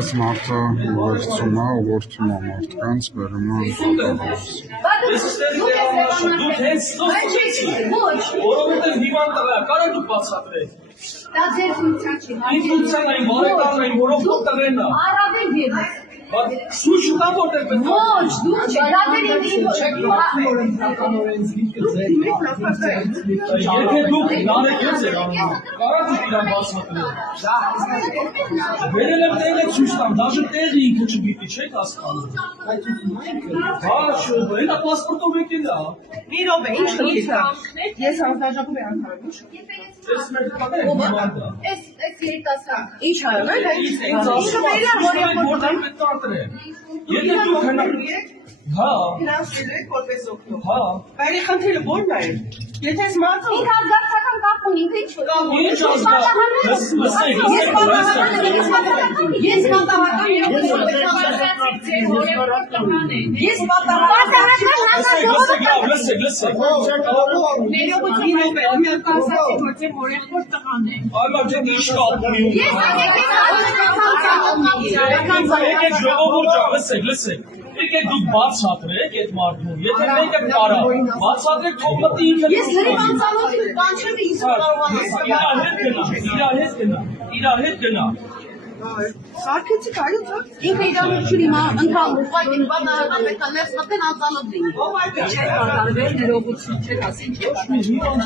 Այս մարդը ուղեկցում է ուղղորդում է մարդկանց բերում է որովհետև հիվանդ տղա կարա դուք բացատրեք Դա ձեր ֆունկցիա չի։ ֆունկցիան այն բարեկամն որով տղեն է Առավել ևս։ Սույն չկա որտեղ պետք է Ոչ, դուք չեք Եթե դուք նարեք ես եք անում, կարա դուք իրան բացատրեք Վերել եմ տեղը ցույց տամ, դաժե տեղը ինքը չգիտի, չեք հասկանում Հա, հենա պասպորտով եկել է Մի րոպե, ինչ խնդիր կա։ Ես հանձնաժողով եմ անդամ, Ես մեր պատերը հիվանդ է Այս երիտասարդ։ ինչ արում եք։ Ինձ ասում է, որտեղ պետք է ատրել Եթե դուք հնարեք Հա Ֆինանսելու եք որպես օգնող։ Հա Բայց խնդիրը ո՞րն է։ Եթե ես մարդու Ինքը ազգացական կապ ունի, ինքը ինչ Ինչ ազգա Ես պատահական Ես պատահական Լսեք ներողություն մի կասացի որ ձեր հորեղբոր տղան է։ Այլա ջան ինչ կապ ունի Ես Լսեք Եկեք դուք բացատրեք այդ մարդուն, եթե մեկը կարա, բացատրեք թող մտի ինքը Ես լրիվ անծանոթ բան չեմ ինձ Իրա հետ գնա Սարքեցիք այո թող ինքը իրանություն հիմա ընդհանուր ուղղակի բանը պետք է ներս մտեն անծանոթ լինի։ Ո՞վ այդպես չէ կարող ներողություն չեք ասի ինչ Ոչ մի հիվանդ